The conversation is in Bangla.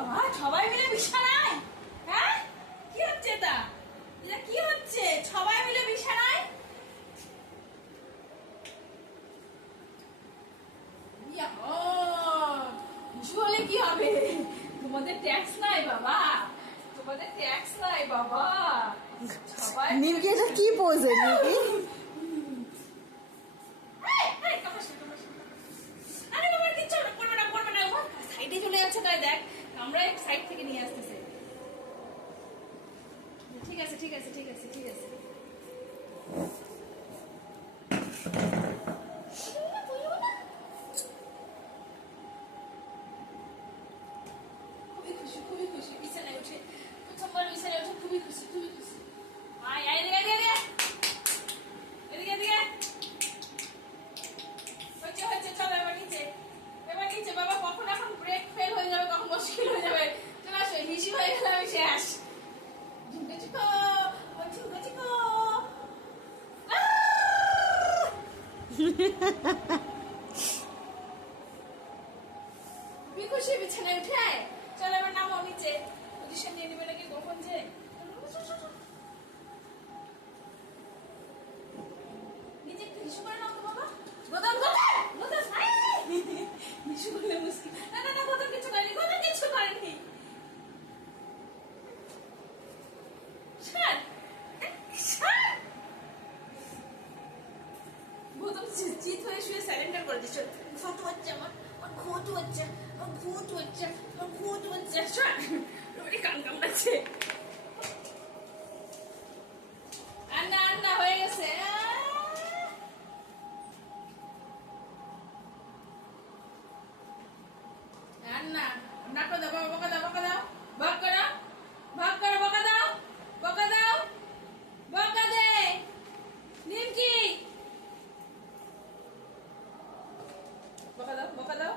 বাবা সবাই মিলে বিছানায়। হ্যাঁ কি হচ্ছে এটা? এটা কি হচ্ছে? সবাই মিলে বিছানায়। কিছু হলে কি হবে? তোমাদের ট্যাক্স নাই বাবা, তোমাদের ট্যাক্স নাই বাবা। সবাই নিমকি এটা কি পোজে নিমকি? আরে বাবা কিচ্ছু না, পড়বে না পড়বে না। সাইডে চলে যাচ্ছে তাই দেখ, আমরা এক সাইড থেকে নিয়ে আসতেছে। ঠিক আছে ঠিক আছে ঠিক আছে ঠিক আছে। খুবই খুশি খুবই খুশি, বিছানায় উঠে প্রথমবার বিছানায় উঠে খুবই খুশি খুবই খুশি। আয় আয় এদিকে এদিকে এদিকে এদিকে। হচ্ছে হচ্ছে, চলো এবার নিচে, এবার নিচে। বাবা কখন এখন ব্রেক ফেল হয়ে যাবে, কখন মুশকিল হয়ে যাবে। চলে আসো, হিসি হয়ে গেলে আমি শেষ। ঝুঁকে ঝুঁকো ঝুঁকে ঝুঁকো। খুবই খুশি বিছানায় উঠে। চলো এবার নামো নিচে, পজিশন নিয়ে নিবে নাকি কখন যে। নিচে একটু হিসু করে নাও তো বাবা। গোদাম গোদাম গোদাম হিসু করলে মুশকিল। না না না, গোদাম কিছু করেনি, গোদাম কিছু করেনি। ছাড় ছাড়। গোদাম চিত হয়ে শুয়ে সারেন্ডার করে দিচ্ছ। ঘুট হচ্ছে আমার, আমার ঘুট হচ্ছে, আমার ঘুট হচ্ছে, আমার ঘুট হচ্ছে। ছাড়, রোডি কান কামড়াচ্ছে। আন্না আন্না হয়ে গেছে। আন্না নাকো দাও বাবা, বকা দাও বকা দাও, বক করো বক করো, বকা দাও বকা দাও, বকা দে নিমকি, বকা দাও বকা দাও।